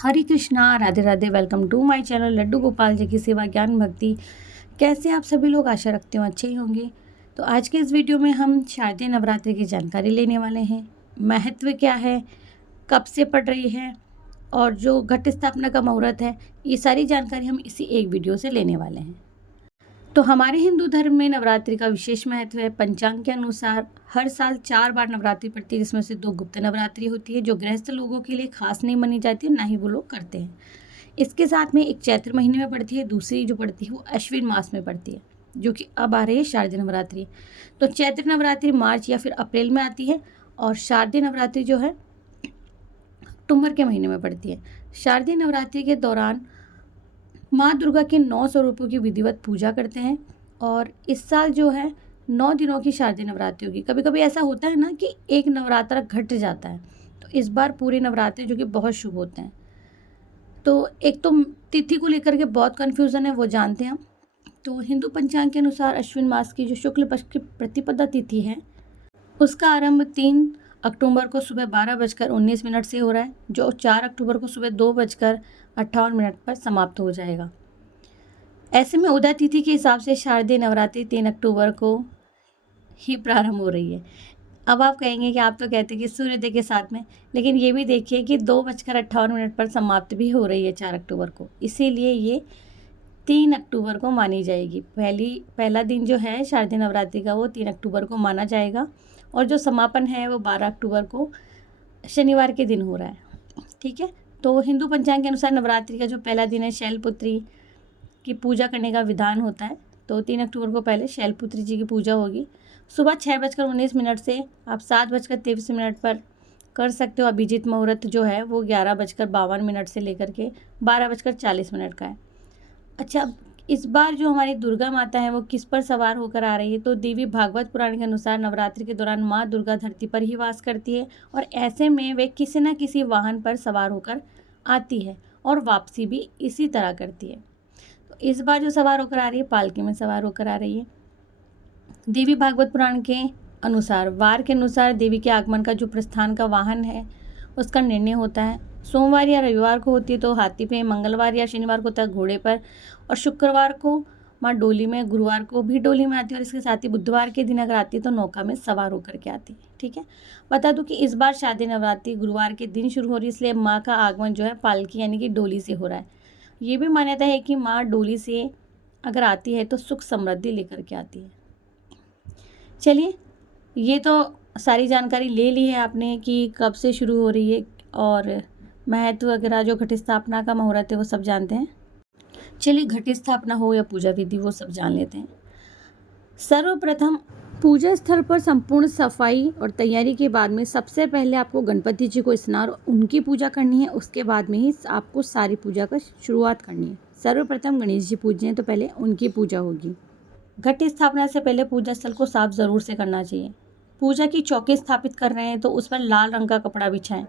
Hare Krishna, Radhe Radhe. Welcome to my channel Laddu Gopal ji की सेवा ज्ञान भक्ति। कैसे आप सभी लोग, आशा रखते हो अच्छे ही होंगे। तो आज के इस वीडियो में हम शारदीय नवरात्रि की जानकारी लेने वाले हैं। महत्व क्या है, कब से पड़ रही है और जो घट स्थापना का मुहूर्त है, ये सारी जानकारी हम इसी एक वीडियो से लेने वाले हैं। तो हमारे हिंदू धर्म में नवरात्रि का विशेष महत्व है। पंचांग के अनुसार हर साल 4 बार नवरात्रि पड़ती है, जिसमें से 2 गुप्त नवरात्रि होती है जो गृहस्थ लोगों के लिए खास नहीं मानी जाती है, ना ही वो लोग करते हैं। इसके साथ में एक चैत्र महीने में पड़ती है, दूसरी जो पड़ती है वो अश्विन मास में पड़ती है, जो कि अब आ रही है शारदीय नवरात्रि। तो चैत्र नवरात्रि मार्च या फिर अप्रैल में आती है और शारदीय नवरात्रि जो है अक्टूबर के महीने में पड़ती है। शारदीय नवरात्रि के दौरान माँ दुर्गा के 9 स्वरूपों की विधिवत पूजा करते हैं और इस साल जो है 9 दिनों की शारदीय नवरात्रि होगी। कभी कभी ऐसा होता है ना कि एक नवरात्रा घट जाता है, तो इस बार पूरे नवरात्रि जो कि बहुत शुभ होते हैं। तो एक तो तिथि को लेकर के बहुत कन्फ्यूज़न है, वो जानते हैं हम। तो हिंदू पंचांग के अनुसार अश्विन मास की जो शुक्ल पक्ष की प्रतिपदा तिथि है, उसका आरंभ 3 अक्टूबर को सुबह 12:19 से हो रहा है, जो 4 अक्टूबर को सुबह 2:58 पर समाप्त हो जाएगा। ऐसे में उदय तिथि के हिसाब से शारदीय नवरात्रि 3 अक्टूबर को ही प्रारंभ हो रही है। अब आप कहेंगे कि आप तो कहते हैं कि सूर्योदय के साथ में, लेकिन ये भी देखिए कि 2:58 पर समाप्त भी हो रही है 4 अक्टूबर को, इसीलिए ये 3 अक्टूबर को मानी जाएगी। पहला दिन जो है शारदीय नवरात्रि का वो 3 अक्टूबर को माना जाएगा और जो समापन है वो 12 अक्टूबर को शनिवार के दिन हो रहा है। ठीक है, तो हिंदू पंचांग के अनुसार नवरात्रि का जो पहला दिन है शैलपुत्री की पूजा करने का विधान होता है। तो 3 अक्टूबर को पहले शैलपुत्री जी की पूजा होगी। सुबह 6:19 से आप 7:23 पर कर सकते हो। अभिजीत मुहूर्त जो है वो 11:52 से लेकर के 12:40 का है। अच्छा, इस बार जो हमारी दुर्गा माता है वो किस पर सवार होकर आ रही है, तो देवी भागवत पुराण के अनुसार नवरात्रि के दौरान माँ दुर्गा धरती पर ही वास करती है और ऐसे में वे किसी न किसी वाहन पर सवार होकर आती है और वापसी भी इसी तरह करती है। तो इस बार जो सवार होकर आ रही है, पालकी में सवार होकर आ रही है। देवी भागवत पुराण के अनुसार वार के अनुसार देवी के आगमन का जो प्रस्थान का वाहन है उसका निर्णय होता है। सोमवार या रविवार को होती है तो हाथी पे, मंगलवार या शनिवार को होता है घोड़े पर, और शुक्रवार को माँ डोली में, गुरुवार को भी डोली में आती है और इसके साथ ही बुधवार के दिन अगर आती है तो नौका में सवार होकर के आती है। ठीक है, बता दूं कि इस बार शारदीय नवरात्रि गुरुवार के दिन शुरू हो रही है, इसलिए माँ का आगमन जो है पालकी यानी कि डोली से हो रहा है। ये भी मान्यता है कि माँ डोली से अगर आती है तो सुख समृद्धि लेकर के आती है। चलिए, ये तो सारी जानकारी ले ली है आपने कि कब से शुरू हो रही है और महत्व वगैरह, जो घट स्थापना का मुहूर्त है वो सब जानते हैं। चलिए, घट स्थापना हो या पूजा विधि वो सब जान लेते हैं। सर्वप्रथम पूजा स्थल पर संपूर्ण सफाई और तैयारी के बाद में सबसे पहले आपको गणपति जी को स्नान और उनकी पूजा करनी है। उसके बाद में ही आपको सारी पूजा का शुरुआत करनी है। सर्वप्रथम गणेश जी पूजने हैं तो पहले उनकी पूजा होगी। घट स्थापना से पहले पूजा स्थल को साफ ज़रूर से करना चाहिए। पूजा की चौकी स्थापित कर रहे हैं तो उस पर लाल रंग का कपड़ा बिछाएं।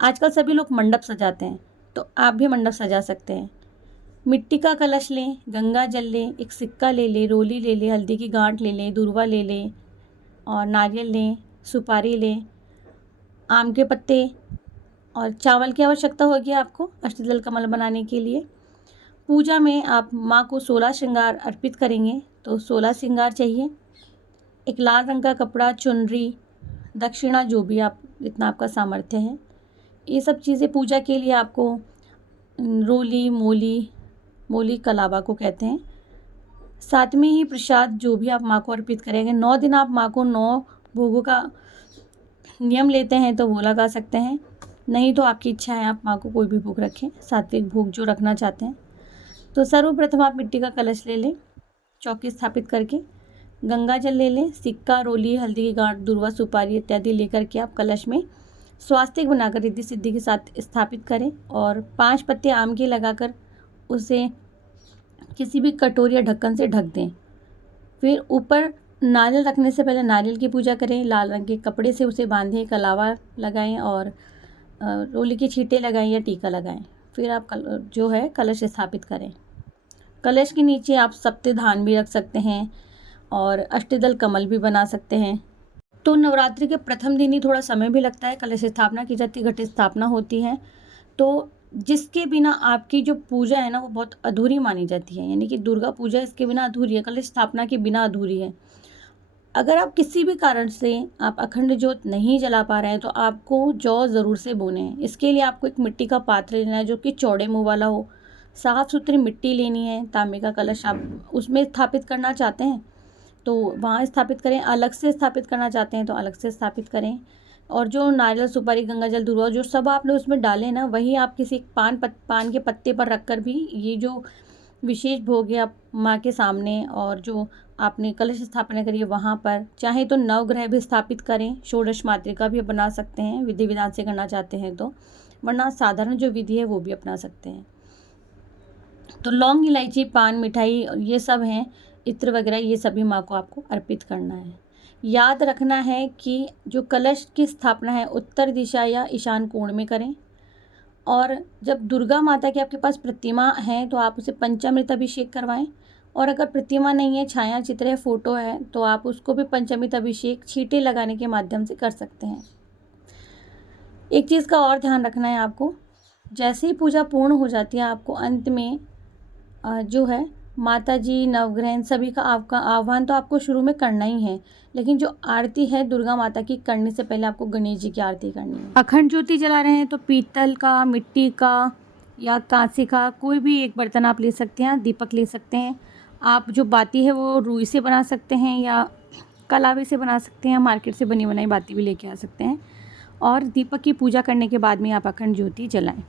आजकल सभी लोग मंडप सजाते हैं, तो आप भी मंडप सजा सकते हैं। मिट्टी का कलश लें, गंगा जल लें, एक सिक्का ले लें, रोली ले लें, हल्दी की गांठ ले लें, दूर्वा ले लें और नारियल लें, सुपारी लें, आम के पत्ते और चावल की आवश्यकता होगी आपको अष्टदल कमल बनाने के लिए। पूजा में आप माँ को 16 श्रृंगार अर्पित करेंगे, तो 16 श्रृंगार चाहिए। एक लाल रंग का कपड़ा, चुनरी, दक्षिणा, जो भी आप जितना आपका सामर्थ्य है, ये सब चीज़ें पूजा के लिए आपको। रोली, मोली कलावा को कहते हैं। साथ में ही प्रसाद जो भी आप माँ को अर्पित करेंगे। 9 दिन आप माँ को 9 भोगों का नियम लेते हैं तो वो लगा सकते हैं, नहीं तो आपकी इच्छा है, आप माँ को कोई भी भोग रखें, सात्विक भोग जो रखना चाहते हैं। तो सर्वप्रथम आप मिट्टी का कलश ले लें, चौकी स्थापित करके गंगा जल ले लें, सिक्का, रोली, हल्दी की गांठ, दूर्वा, सुपारी इत्यादि लेकर के आप कलश में स्वास्तिक बनाकर रिद्धि सिद्धि के साथ स्थापित करें और 5 पत्ते आम के लगाकर उसे किसी भी कटोरी या ढक्कन से ढक दें। फिर ऊपर नारियल रखने से पहले नारियल की पूजा करें, लाल रंग के कपड़े से उसे बांधें, कलावा लगाएं और रोली की छींटे लगाएं या टीका लगाएं। फिर आप जो है कलश स्थापित करें। कलश के नीचे आप सप्तधान भी रख सकते हैं और अष्टदल कमल भी बना सकते हैं। तो नवरात्रि के प्रथम दिन ही थोड़ा समय भी लगता है, कलश स्थापना की जाती है, घट स्थापना होती है, तो जिसके बिना आपकी जो पूजा है ना वो बहुत अधूरी मानी जाती है, यानी कि दुर्गा पूजा इसके बिना अधूरी है, कलश स्थापना के बिना अधूरी है। अगर आप किसी भी कारण से आप अखंड ज्योत नहीं जला पा रहे हैं तो आपको जौ ज़रूर से बोने हैं। इसके लिए आपको एक मिट्टी का पात्र लेना है जो कि चौड़े मुंह वाला हो, साफ़ सुथरी मिट्टी लेनी है। तांबे का कलश आप उसमें स्थापित करना चाहते हैं तो वहाँ स्थापित करें, अलग से स्थापित करना चाहते हैं तो अलग से स्थापित करें। और जो नारियल, सुपारी, गंगा जल, दूर्वा जो सब आपने उसमें डालें ना, वही आप किसी पान के पत्ते पर रख कर भी ये जो विशेष भोग है आप माँ के सामने, और जो आपने कलश स्थापना करी है वहाँ पर, चाहे तो नवग्रह भी स्थापित करें, षोडश मातृका भी बना सकते हैं विधि विधान से करना चाहते हैं तो, वरना साधारण जो विधि है वो भी अपना सकते हैं। तो लौंग, इलायची, पान, मिठाई ये सब हैं, इत्र वगैरह, ये सभी माँ को आपको अर्पित करना है। याद रखना है कि जो कलश की स्थापना है उत्तर दिशा या ईशान कोण में करें। और जब दुर्गा माता की आपके पास प्रतिमा है तो आप उसे पंचामृत अभिषेक करवाएं। और अगर प्रतिमा नहीं है, छाया चित्र है, फोटो है, तो आप उसको भी पंचामृत अभिषेक छींटे लगाने के माध्यम से कर सकते हैं। एक चीज़ का और ध्यान रखना है आपको, जैसे ही पूजा पूर्ण हो जाती है आपको अंत में जो है माता जी, नवग्रह, इन सभी का आपका आह्वान तो आपको शुरू में करना ही है, लेकिन जो आरती है दुर्गा माता की करने से पहले आपको गणेश जी की आरती करनी है। अखंड ज्योति जला रहे हैं तो पीतल का, मिट्टी का या कांसे का कोई भी एक बर्तन आप ले सकते हैं, दीपक ले सकते हैं। आप जो बाती है वो रुई से बना सकते हैं या कलावे से बना सकते हैं, मार्केट से बनी बनाई बाती भी लेके आ सकते हैं। और दीपक की पूजा करने के बाद में आप अखंड ज्योति जलाएं।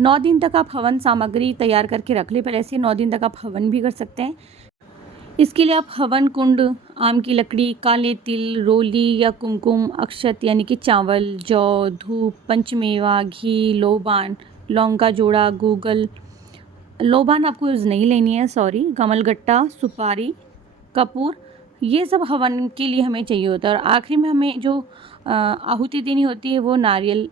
9 दिन तक आप हवन सामग्री तैयार करके रख लें पहले से। 9 दिन तक आप हवन भी कर सकते हैं। इसके लिए आप हवन कुंड, आम की लकड़ी, काले तिल, रोली या कुमकुम, अक्षत यानी कि चावल, जौ, धूप, पंचमेवा, घी, लोबान, लौंग का जोड़ा, गूगल, लोबान आपको यूज़ नहीं लेनी है, सॉरी, कमलगट्टा, सुपारी, कपूर, ये सब हवन के लिए हमें चाहिए होता है। और आखिरी में हमें जो आहुति देनी होती है वो नारियल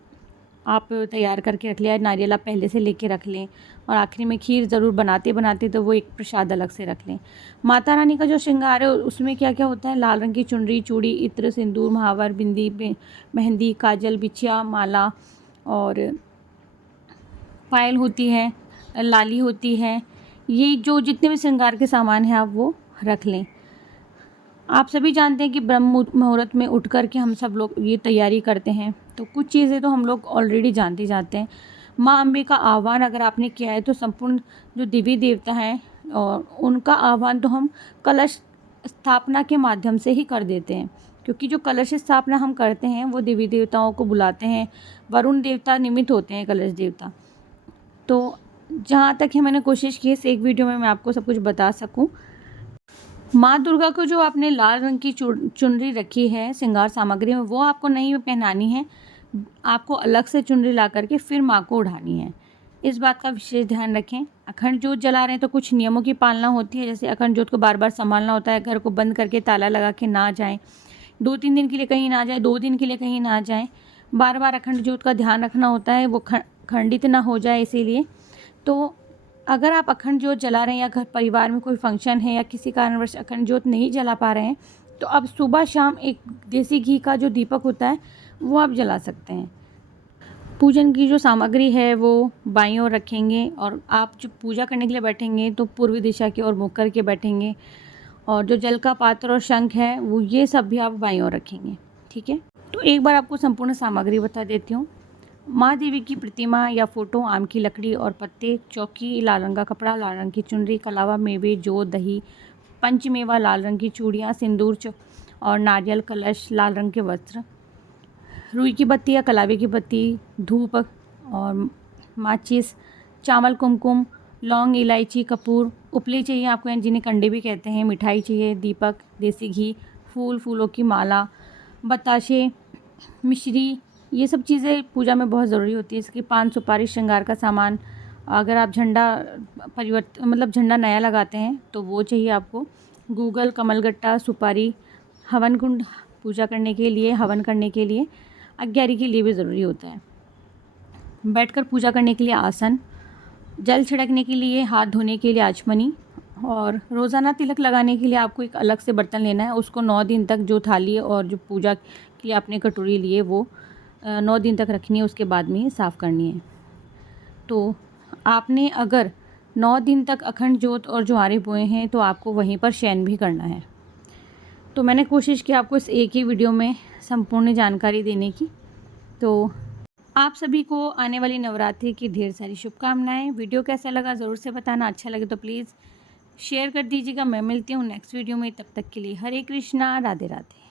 आप तैयार करके रख लिया, नारियल आप पहले से लेके रख लें। और आखिरी में खीर ज़रूर बनाते बनाते तो वो एक प्रसाद अलग से रख लें। माता रानी का जो श्रृंगार है उसमें क्या क्या होता है, लाल रंग की चुनरी, चूड़ी, इत्र, सिंदूर, महावर, बिंदी, मेहंदी, काजल, बिछिया, माला और पायल होती है, लाली होती है। ये जो जितने भी श्रृंगार के सामान हैं आप वो रख लें। आप सभी जानते हैं कि ब्रह्म मुहूर्त में उठ कर के हम सब लोग ये तैयारी करते हैं, तो कुछ चीज़ें तो हम लोग ऑलरेडी जानते जाते हैं। माँ अम्बे का आह्वान अगर आपने किया है तो संपूर्ण जो देवी देवता हैं और उनका आह्वान तो हम कलश स्थापना के माध्यम से ही कर देते हैं, क्योंकि जो कलश स्थापना हम करते हैं वो देवी देवताओं को बुलाते हैं। वरुण देवता निमित्त होते हैं कलश देवता। तो जहाँ तक है मैंने कोशिश की इस एक वीडियो में मैं आपको सब कुछ बता सकूँ। माँ दुर्गा को जो आपने लाल रंग की चुनरी रखी है श्रृंगार सामग्री में, वो आपको नहीं पहनानी है, आपको अलग से चुनरी ला करके फिर माँ को उठानी है। इस बात का विशेष ध्यान रखें। अखंड ज्योत जला रहे हैं तो कुछ नियमों की पालना होती है, जैसे अखंड ज्योत को बार बार संभालना होता है, घर को बंद करके ताला लगा के ना जाएं, 2-3 दिन के लिए कहीं ना जाएं, 2 दिन के लिए कहीं ना जाएं, बार बार अखंड ज्योत का ध्यान रखना होता है, वो खंडित ना हो जाए इसीलिए। तो अगर आप अखंड ज्योत जला रहे हैं या घर परिवार में कोई फंक्शन है या किसी कारणवश अखंड ज्योत नहीं जला पा रहे हैं तो अब सुबह शाम एक देसी घी का जो दीपक होता है वो आप जला सकते हैं। पूजन की जो सामग्री है वो बाईं ओर रखेंगे और आप जब पूजा करने के लिए बैठेंगे तो पूर्वी दिशा की ओर मुख करके बैठेंगे। और जो जल का पात्र और शंख है वो ये सब भी आप बाईं ओर रखेंगे। ठीक है, तो एक बार आपको संपूर्ण सामग्री बता देती हूँ। माँ देवी की प्रतिमा या फोटो, आम की लकड़ी और पत्ते, चौकी, लाल रंग का कपड़ा, लाल रंग की चुनरी, कलावा, मेवे, जौ, दही, पंचमेवा, लाल रंग की चूड़ियाँ, सिंदूर और नारियल, कलश, लाल रंग के वस्त्र, रुई की बत्ती या कलावे की बत्ती, धूप और माचिस, चावल, कुमकुम, लौंग, इलायची, कपूर, उपले चाहिए आपको, जिन्हें कंडे भी कहते हैं, मिठाई चाहिए, दीपक, देसी घी, फूलों की माला, बताशे, मिश्री, ये सब चीज़ें पूजा में बहुत ज़रूरी होती है। इसकी पान, सुपारी, श्रृंगार का सामान, अगर आप झंडा झंडा नया लगाते हैं तो वो चाहिए आपको, गूगल, कमलगट्टा, सुपारी, हवन कुंड पूजा करने के लिए, हवन करने के लिए, अग्यारी के लिए भी ज़रूरी होता है, बैठकर पूजा करने के लिए आसन, जल छिड़कने के लिए, हाथ धोने के लिए आचमनी, और रोज़ाना तिलक लगाने के लिए आपको एक अलग से बर्तन लेना है। उसको 9 दिन तक जो थाली और जो पूजा के लिए आपने कटोरी लिए वो 9 दिन तक रखनी है, उसके बाद में ही साफ़ करनी है। तो आपने अगर 9 दिन तक अखंड जोत और ज्वारे बोए हैं तो आपको वहीं पर शयन भी करना है। तो मैंने कोशिश की आपको इस एक ही वीडियो में संपूर्ण जानकारी देने की। तो आप सभी को आने वाली नवरात्रि की ढेर सारी शुभकामनाएं। वीडियो कैसा लगा ज़रूर से बताना, अच्छा लगे तो प्लीज़ शेयर कर दीजिएगा। मैं मिलती हूँ नेक्स्ट वीडियो में, तब तक के लिए हरे कृष्णा, राधे राधे।